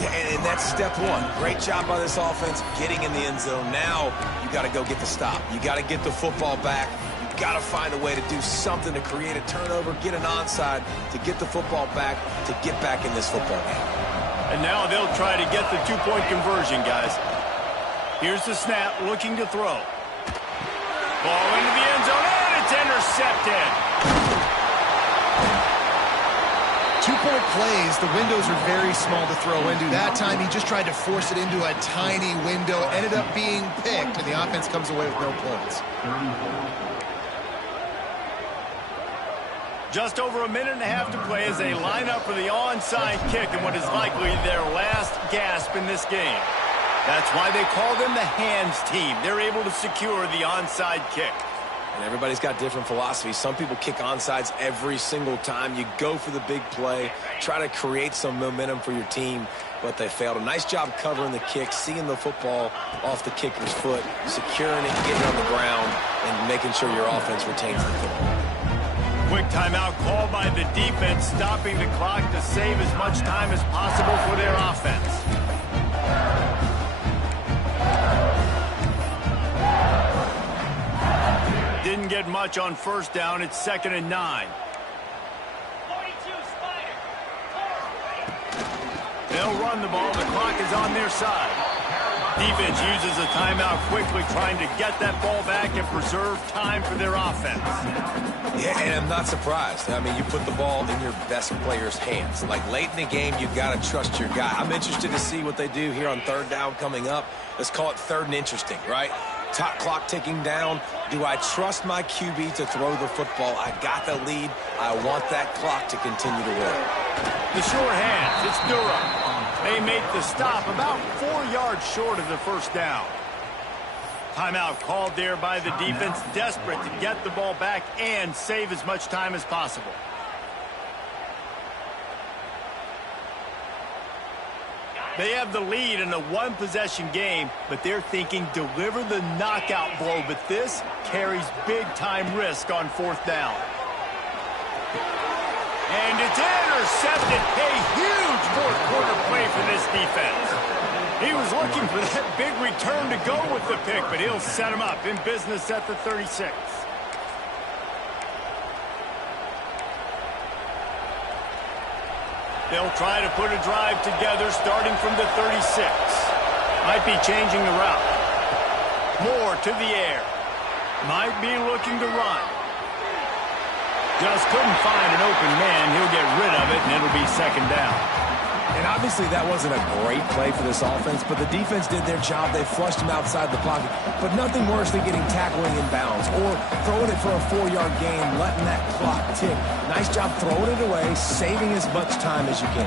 Yeah, and that's step one. Great job by this offense getting in the end zone. Now you got to go get the stop. You got to get the football back. You got to find a way to do something to create a turnover, get an onside, to get the football back, to get back in this football game. And now they'll try to get the two-point conversion, guys. Here's the snap, looking to throw. Ball into the end zone, and it's intercepted. Two-point plays, the windows are very small to throw into. That time he just tried to force it into a tiny window, ended up being picked, and the offense comes away with no points. Just over a minute and a half to play as they line up for the onside kick in what is likely their last gasp in this game. That's why they call them the hands team. They're able to secure the onside kick. And everybody's got different philosophies. Some people kick onsides every single time. You go for the big play, try to create some momentum for your team, but they failed. A nice job covering the kick, seeing the football off the kicker's foot, securing it, getting on the ground, and making sure your offense retains the football. Quick timeout called by the defense, stopping the clock to save as much time as possible for their offense. Didn't get much on first down. It's 2nd and 9. They'll run the ball. The clock is on their side. Defense uses a timeout quickly, trying to get that ball back and preserve time for their offense. Yeah, and I'm not surprised. I mean, you put the ball in your best player's hands. Like, late in the game, you've got to trust your guy. I'm interested to see what they do here on 3rd down coming up. Let's call it 3rd and interesting, right? Top clock ticking down. Do I trust my QB to throw the football? I got the lead. I want that clock to continue to work. The short hands. It's Durham. They make the stop about 4 yards short of the first down. Timeout called there by the defense, desperate to get the ball back and save as much time as possible. They have the lead in a one-possession game, but they're thinking deliver the knockout blow, but this carries big-time risk on 4th down. And it's intercepted. A huge fourth-quarter play for this defense. He was looking for that big return to go with the pick, but he'll set him up in business at the 36. They'll try to put a drive together starting from the 36. Might be changing the route. Moore to the air. Might be looking to run. Just couldn't find an open man. He'll get rid of it, and it'll be 2nd down. And obviously that wasn't a great play for this offense, but the defense did their job. They flushed him outside the pocket. But nothing worse than getting tackling in bounds or throwing it for a 4-yard gain, letting that clock tick. Nice job throwing it away, saving as much time as you can.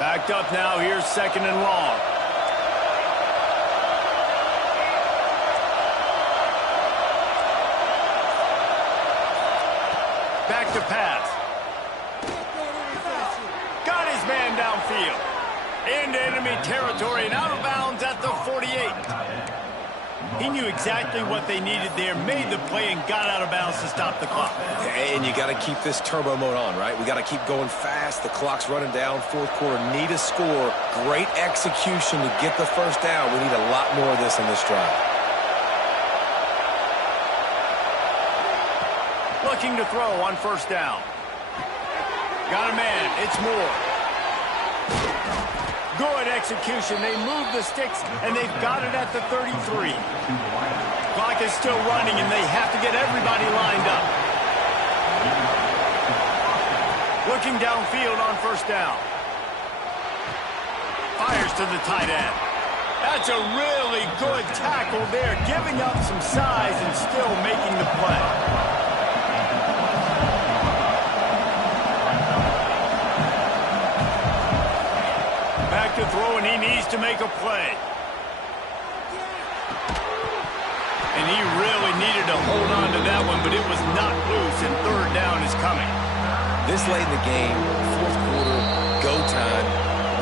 Backed up now. Here's 2nd and long. Back to pass. Got his man downfield. Into enemy territory and out of bounds at the 48. He knew exactly what they needed there, made the play, and got out of bounds to stop the clock. And you got to keep this turbo mode on, right? We got to keep going fast. The clock's running down. 4th quarter, need a score. Great execution to get the 1st down. We need a lot more of this in this drive. Looking to throw on 1st down. Got a man. It's Moore. Good execution. They move the sticks, and they've got it at the 33. Clock is still running, and they have to get everybody lined up. Looking downfield on first down. Fires to the tight end. That's a really good tackle there, giving up some size and still making the play. Back to throw, and he needs to make a play. And he really needed to hold on to that one, but it was not loose, and third down is coming. This late in the game, fourth quarter, go time,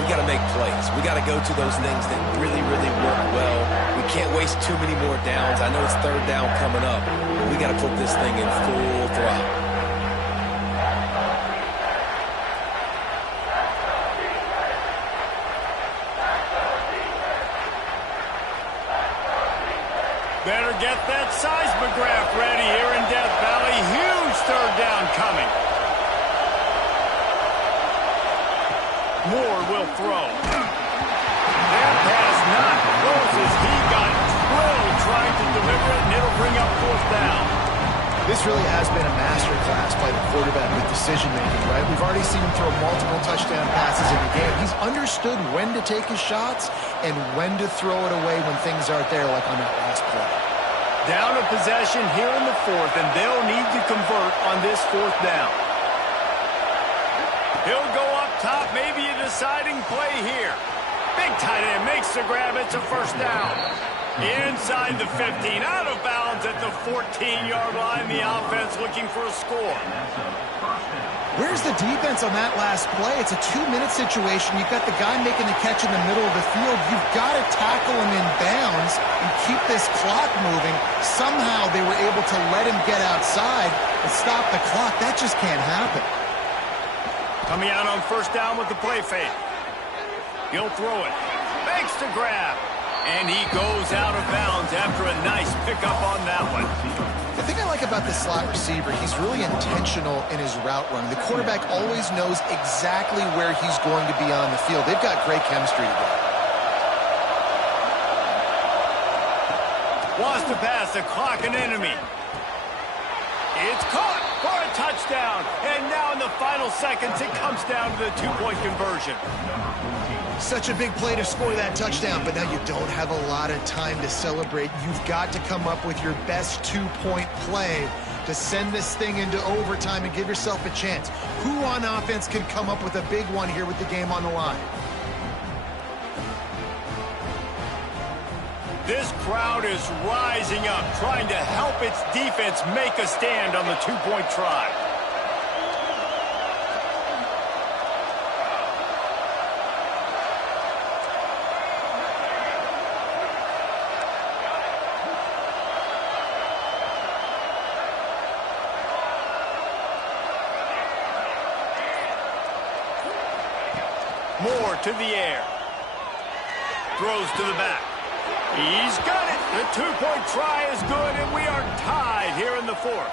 we got to make plays. We got to go to those things that really, really work well. We can't waste too many more downs. I know it's third down coming up, but we got to put this thing in full throttle. Better get that seismograph ready here in Death Valley. Huge third down coming. Moore will throw. That pass not close as he got drilled trying to deliver it, and it'll bring up fourth down. This really has been a masterclass by the quarterback with decision-making, right? We've already seen him throw multiple touchdown passes in the game. He's understood when to take his shots and when to throw it away when things aren't there, like on that last play. Down a possession here in the fourth, and they'll need to convert on this fourth down. He'll go up top, maybe a deciding play here. Big tight end makes the grab. It's a first down. Inside the 15, out of bounds at the 14-yard line. The offense looking for a score. Where's the defense on that last play? It's a 2-minute situation. You've got the guy making the catch in the middle of the field. You've got to tackle him in bounds and keep this clock moving. Somehow they were able to let him get outside and stop the clock. That just can't happen. Coming out on first down with the play fake. He'll throw it. Makes the grab. And he goes out of bounds after a nice pickup on that one. The thing I like about the slot receiver, he's really intentional in his route running. The quarterback always knows exactly where he's going to be on the field. They've got great chemistry together. Wants to pass the clock an enemy. It's caught for a touchdown. And now in the final seconds, it comes down to the two-point conversion. Such a big play to score that touchdown, but now you don't have a lot of time to celebrate. You've got to come up with your best two-point play to send this thing into overtime and give yourself a chance. Who on offense can come up with a big one here with the game on the line? This crowd is rising up, trying to help its defense make a stand on the two-point try. Moore to the air. Throws to the back. He's got it. The two-point try is good, and we are tied here in the fourth.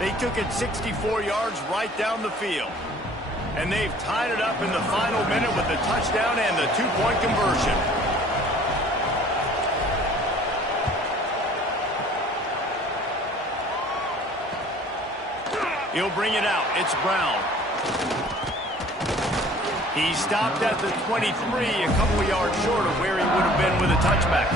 They took it 64 yards right down the field. And they've tied it up in the final minute with the touchdown and the two-point conversion. He'll bring it out. It's Brown. He stopped at the 23, a couple of yards short of where he would have been with a touchback.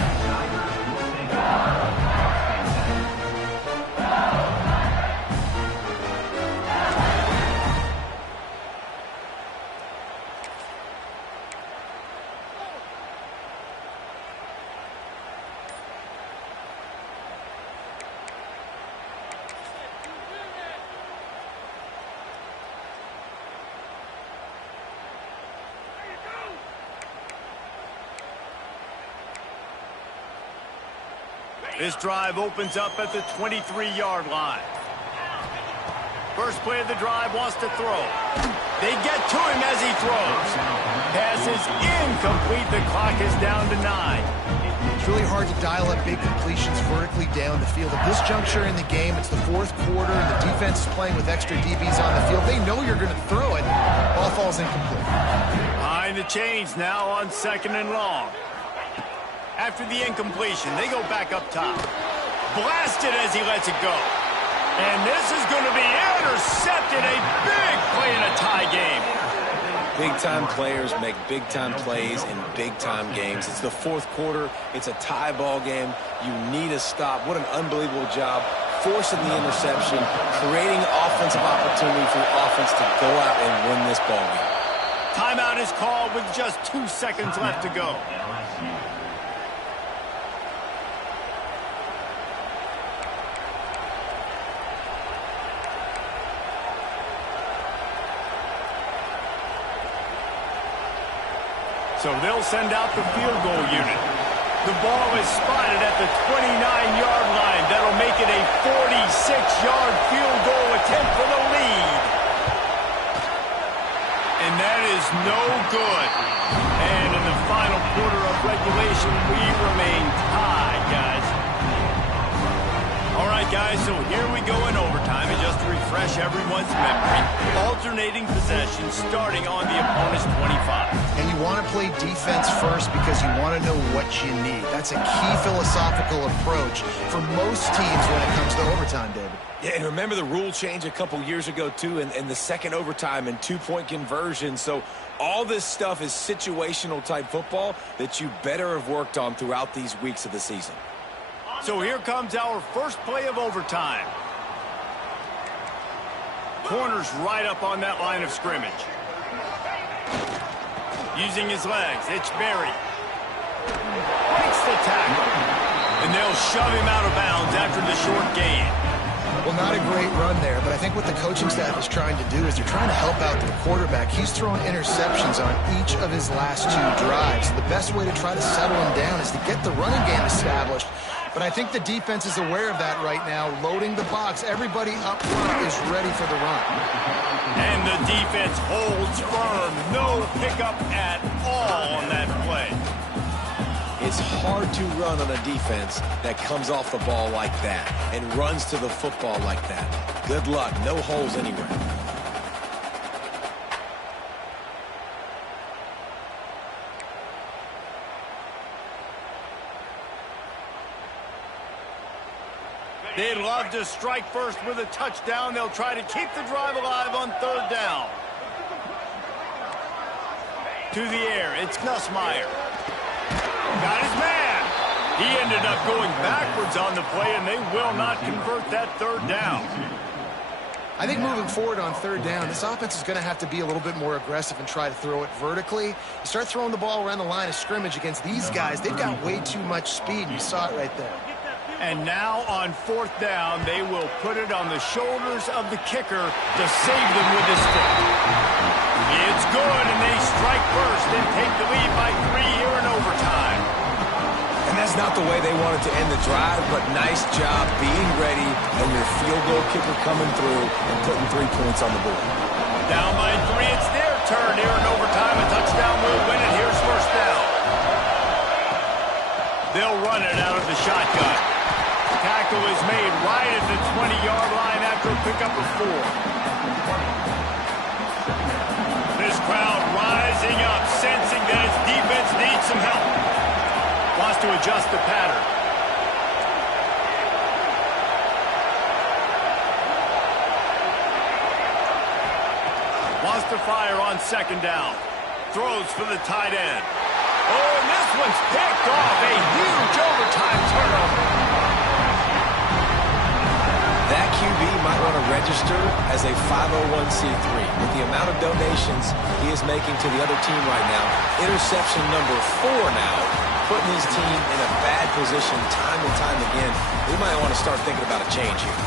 This drive opens up at the 23-yard line. First play of the drive, wants to throw. They get to him as he throws. Pass is incomplete. The clock is down to 9. It's really hard to dial up big completions vertically down the field. At this juncture in the game, it's the fourth quarter, and the defense is playing with extra DBs on the field. They know you're going to throw it. Ball falls incomplete. Behind the chains now on second and long. After the incompletion, they go back up top. Blasted as he lets it go. And this is going to be intercepted. A big play and a tie Big-time players make big-time plays in big-time games. It's the fourth quarter. It's a tie ball game. You need a stop. What an unbelievable job forcing the interception, creating offensive opportunity for the offense to go out and win this ball game. Timeout is called with just 2 seconds left to go. So they'll send out the field goal unit. The ball is spotted at the 29-yard line. That'll make it a 46-yard field goal attempt for the lead. And that is no good. And in the final quarter of regulation, we remain tied, guys. All right, guys, so here we go in overtime. And just to refresh everyone's memory, alternating possession starting on the opponent's 25. And you want to play defense first because you want to know what you need. That's a key philosophical approach for most teams when it comes to overtime, David. Yeah, and remember the rule change a couple years ago, too, and the second overtime and two-point conversion. So all this stuff is situational-type football that you better have worked on throughout these weeks of the season. So here comes our first play of overtime. Corner's right up on that line of scrimmage. Using his legs, it's Berry. Breaks the tackle. And they'll shove him out of bounds after the short gain. Well, not a great run there, but I think what the coaching staff is trying to do is they're trying to help out the quarterback. He's thrown interceptions on each of his last two drives. The best way to try to settle him down is to get the running game established. But I think the defense is aware of that right now, loading the box. Everybody up front is ready for the run. And the defense holds firm. No pickup at all on that play. It's hard to run on a defense that comes off the ball like that and runs to the football like that. Good luck. No holes anywhere. They'd love to strike first with a touchdown. They'll try to keep the drive alive on third down. To the air, it's Nussmeier. Got his man. He ended up going backwards on the play, and they will not convert that third down. I think moving forward on third down, this offense is going to have to be a little bit more aggressive and try to throw it vertically. You start throwing the ball around the line of scrimmage against these guys, they've got way too much speed, and you saw it right there. And now on fourth down, they will put it on the shoulders of the kicker to save them with his stick. It's good, and they strike first, then take the lead by 3 here in overtime. And that's not the way they wanted to end the drive, but nice job being ready and your field goal kicker coming through and putting 3 points on the board. Down by 3, it's their turn here in overtime. A touchdown will win it. Here's first down. They'll run it out of the shotgun. Tackle is made right at the 20-yard line after a pickup of 4. This crowd rising up, sensing that its defense needs some help. Wants to adjust the pattern. Wants to fire on second down. Throws for the tight end. Oh, and this one's picked off. A huge overtime turnover. That QB might want to register as a 501c3. With the amount of donations he is making to the other team right now, interception number 4 now, putting his team in a bad position time and time again. We might want to start thinking about a change here.